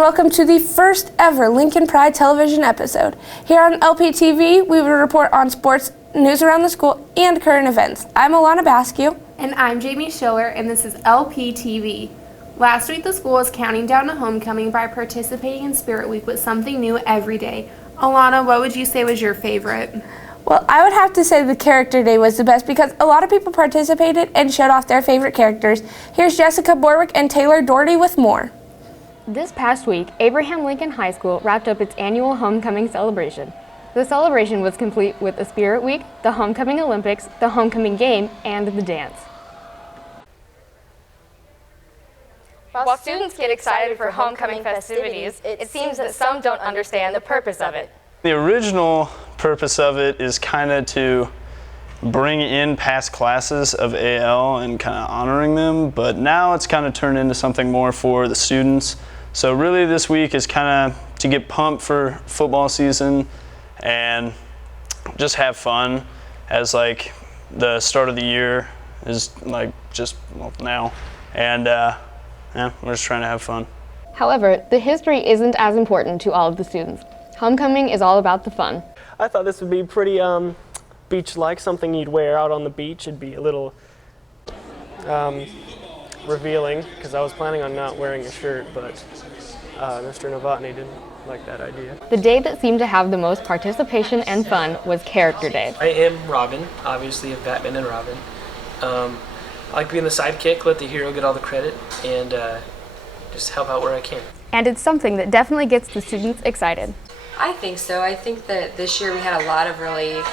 welcome to the first ever Lincoln Pride television episode. Here on LPTV, we will report on sports, news around the school, and current events. I'm Alana Basque. And I'm Jamie Schiller, and this is LPTV. Last week, the school was counting down to homecoming by participating in Spirit Week with something new every day. Alana, what would you say was your favorite? Well, I would have to say the character day was the best because a lot of people participated and showed off their favorite characters. Here's Jessica Borwick and Taylor Doherty with more. This past week, Abraham Lincoln High School wrapped up its annual homecoming celebration. The celebration was complete with a Spirit Week, the Homecoming Olympics, the Homecoming Game, and the dance. While students get excited for homecoming festivities, it seems that some don't understand the purpose of it. The original purpose of it is kind of to bring in past classes of AL and kind of honoring them, but now it's kind of turned into something more for the students. So really this week is kind of to get pumped for football season and just have fun as like the start of the year is like just now. And yeah, we're just trying to have fun. However, the history isn't as important to all of the students. Homecoming is all about the fun. I thought this would be pretty beach-like, something you'd wear out on the beach. It'd be a little revealing, because I was planning on not wearing a shirt, but Mr. Novotny didn't like that idea. The day that seemed to have the most participation and fun was Character Day. I am Robin, obviously of Batman and Robin. I like being the sidekick, let the hero get all the credit, and just help out where I can. And it's something that definitely gets the students excited. I think so. I think that this year we had a lot of really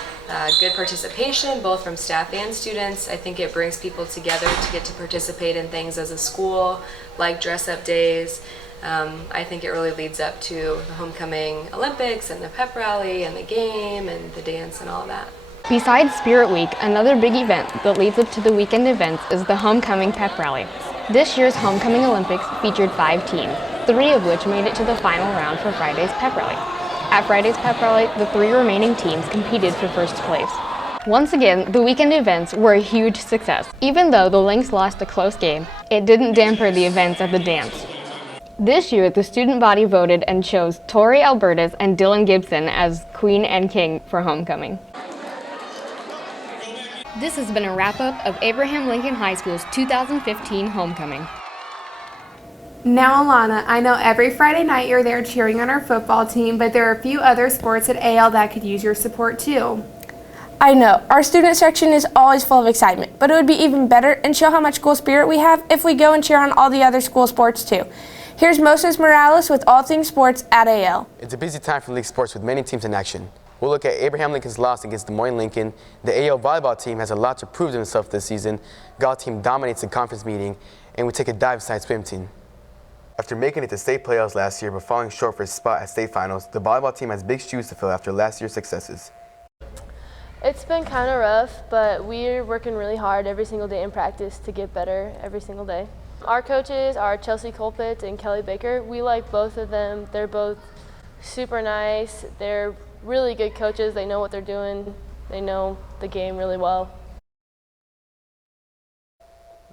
good participation, both from staff and students. I think it brings people together to get to participate in things as a school, like dress-up days. I think it really leads up to the Homecoming Olympics and the pep rally and the game and the dance and all that. Besides Spirit Week, another big event that leads up to the weekend events is the Homecoming Pep Rally. This year's Homecoming Olympics featured 5 teams, 3 of which made it to the final round for Friday's pep rally. At Friday's pep rally, the 3 remaining teams competed for first place. Once again, the weekend events were a huge success. Even though the Lynx lost a close game, it didn't damper the events at the dance. This year, the student body voted and chose Tori Albertas and Dylan Gibson as Queen and King for Homecoming. This has been a wrap-up of Abraham Lincoln High School's 2015 Homecoming. Now, Alana, I know every Friday night you're there cheering on our football team, but there are a few other sports at AL that could use your support too. I know, our student section is always full of excitement, but it would be even better and show how much school spirit we have if we go and cheer on all the other school sports too. Here's Moses Morales with All Things Sports at AL. It's a busy time for league sports with many teams in action. We'll look at Abraham Lincoln's loss against Des Moines Lincoln. The AL volleyball team has a lot to prove to themselves this season. Golf team dominates the conference meeting, and we take a dive inside swim team. After making it to state playoffs last year but falling short for a spot at state finals, the volleyball team has big shoes to fill after last year's successes. It's been kind of rough, but we're working really hard every single day in practice to get better every single day. Our coaches are Chelsea Colpitts and Kelly Baker. We like both of them. They're both super nice. They're really good coaches. They know what they're doing. They know the game really well.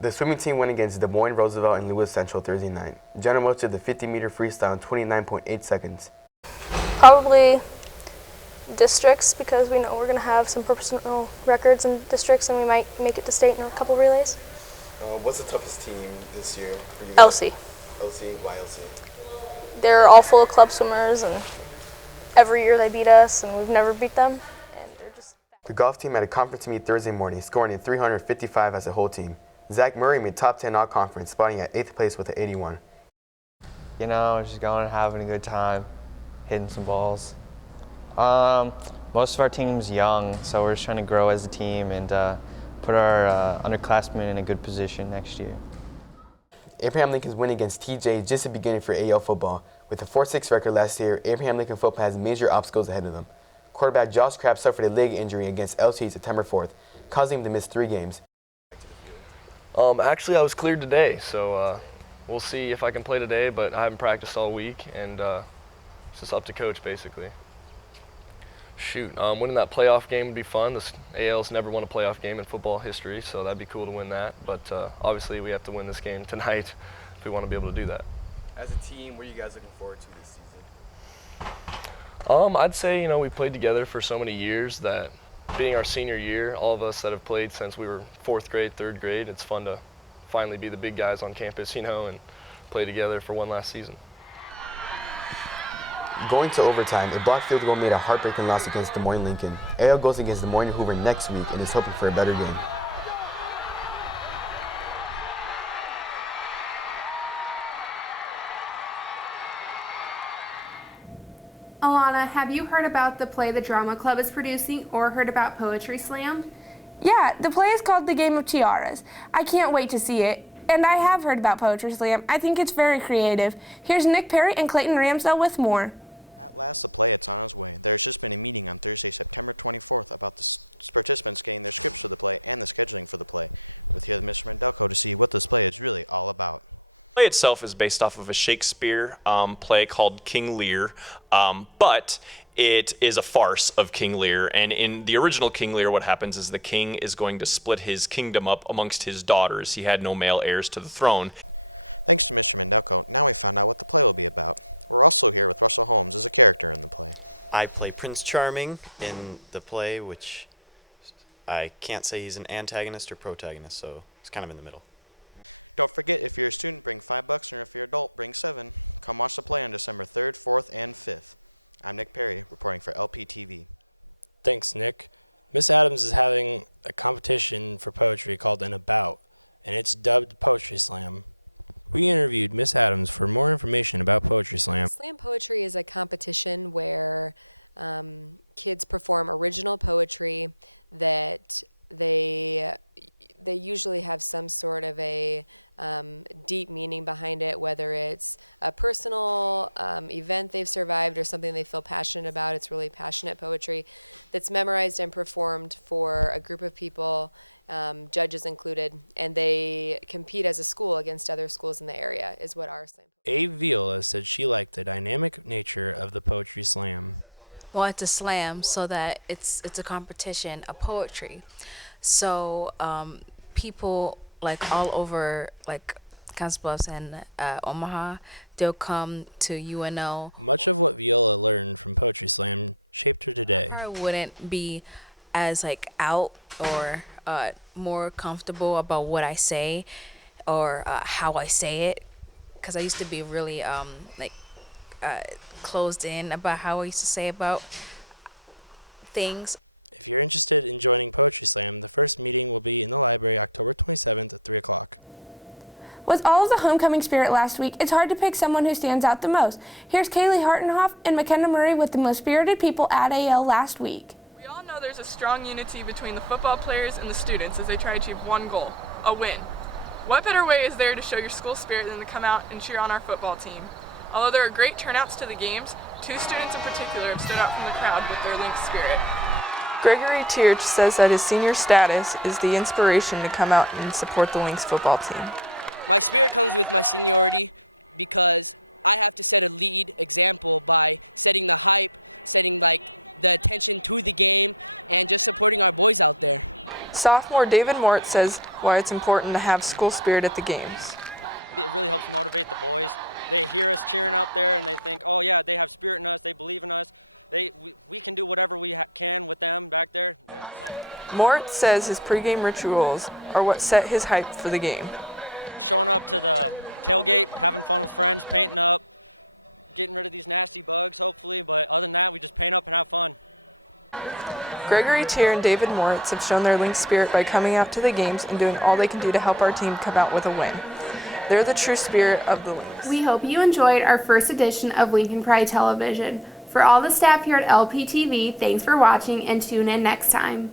The swimming team went against Des Moines Roosevelt and Lewis Central Thursday night. Jenna Welch did the 50-meter freestyle in 29.8 seconds. Probably districts, because we know we're going to have some personal records in districts and we might make it to state in a couple relays. What's the toughest team this year for you guys? LC. LC? Why LC? They're all full of club swimmers, and every year they beat us and we've never beat them. And they're just. The golf team had a conference meet Thursday morning, scoring a 355 as a whole team. Zach Murray made top 10 all-conference, spotting at 8th place with an 81. You know, just going and having a good time, hitting some balls. Most of our team's young, so we're just trying to grow as a team and put our underclassmen in a good position next year. Abraham Lincoln's win against TJ is just the beginning for AL football. With a 4-6 record last year, Abraham Lincoln football has major obstacles ahead of them. Quarterback Josh Crabb suffered a leg injury against LT September 4th, causing him to miss 3 games. Actually, I was cleared today, so we'll see if I can play today, but I haven't practiced all week, and it's just up to coach, basically. Shoot, winning that playoff game would be fun. The AL's never won a playoff game in football history, so that'd be cool to win that. But obviously, we have to win this game tonight if we want to be able to do that. As a team, what are you guys looking forward to this season? I'd say, we played together for so many years that being our senior year, all of us that have played since we were 4th grade, 3rd grade, it's fun to finally be the big guys on campus, and play together for one last season. Going to overtime, a blocked field goal made a heartbreaking loss against Des Moines Lincoln. AL goes against Des Moines Hoover next week and is hoping for a better game. Alana, have you heard about the play the Drama Club is producing or heard about Poetry Slam? Yeah, the play is called The Game of Tiaras. I can't wait to see it. And I have heard about Poetry Slam. I think it's very creative. Here's Nick Perry and Clayton Ramsdell with more. At last, the play is on its way. There's just been a meeting on Thursday, September 24th about the participants getting their scripts for the play and the scheduling for the play. With here Mr. Mendelco to see what this play is really all about. The play itself is based off of a Shakespeare play called King Lear, but it is a farce of King Lear. And in the original King Lear, what happens is the king is going to split his kingdom up amongst his daughters. He had no male heirs to the throne. Thanks to Mr. Mendelco, now we found out what the play will be about. We're also here with Russell Holmes as a character in the play. I play Prince Charming in the play, which I can't say he's an antagonist or protagonist, so it's kind of in the middle. Don't forget, if you're a student, bring $5, or if you're an adult, bring $7. Come watch the play on December 3rd, 4th, and 5th. I'm Nick Perry, reporting for LPTV. Thanks, Nick. Miss Adams is having a competition for poetry called An About, and it's dubbed Poetry Slam. We interviewed Miss Adams for more information about Poetry Slam. Slam poetry is a competition where kids perform original poetry that they usually have some sort of a deep meaning behind it, whether it's a personal event they've survived or something they feel passionate about. It's really passionate poetry that's memorized and performed for a group of people, judges included, and they compete as a school against other schools in the area, is what our slam. Ave Viola said she liked the dynamic nature of the Poetry Slam. Well, it's a slam, so that it's a competition of poetry. So people like all over, like Council Bluffs and Omaha, they'll come to UNO. Much of what Viola learned from Poetry Slam shaped her today. I wouldn't be as out or more comfortable about what I say or how I say it, because I used to be really closed in about how I used to say about things. If you're interested in joining Poetry Slam, the first meeting will be in the library October 27th at 3 o'clock. With all of the homecoming spirit last week, it's hard to pick someone who stands out the most. Here's Kaylee Hartenhoff and McKenna Murray with the most spirited people at AL last week. We all know there's a strong unity between the football players and the students as they try to achieve one goal, a win. What better way is there to show your school spirit than to come out and cheer on our football team? Although there are great turnouts to the games, 2 students in particular have stood out from the crowd with their Lynx spirit. Gregory Tierch says that his senior status is the inspiration to come out and support the Lynx football team. My spirit comes with my seniority because I have to set a lead example by setting the hype, setting the attention to the game, and just supporting our boys out there. Sophomore David Mort says why it's important to have school spirit at the games. It really helps motivate the boys. They hear us cheering out there and they think, oh yeah, they have spirit in us, they believe in us. We can do whatever we can with them back there. Mort says his pregame rituals are what set his hype for the game. Showing up to the tailgate, having fun with friends, painting up, getting rid of these nasty bugs, hopefully. But other than that, we just paint up and have fun. Gregory Tier and David Moritz have shown their Lynx spirit by coming out to the games and doing all they can do to help our team come out with a win. They're the true spirit of the Lynx. We hope you enjoyed our first edition of Lincoln Pride Television. For all the staff here at LPTV, thanks for watching and tune in next time.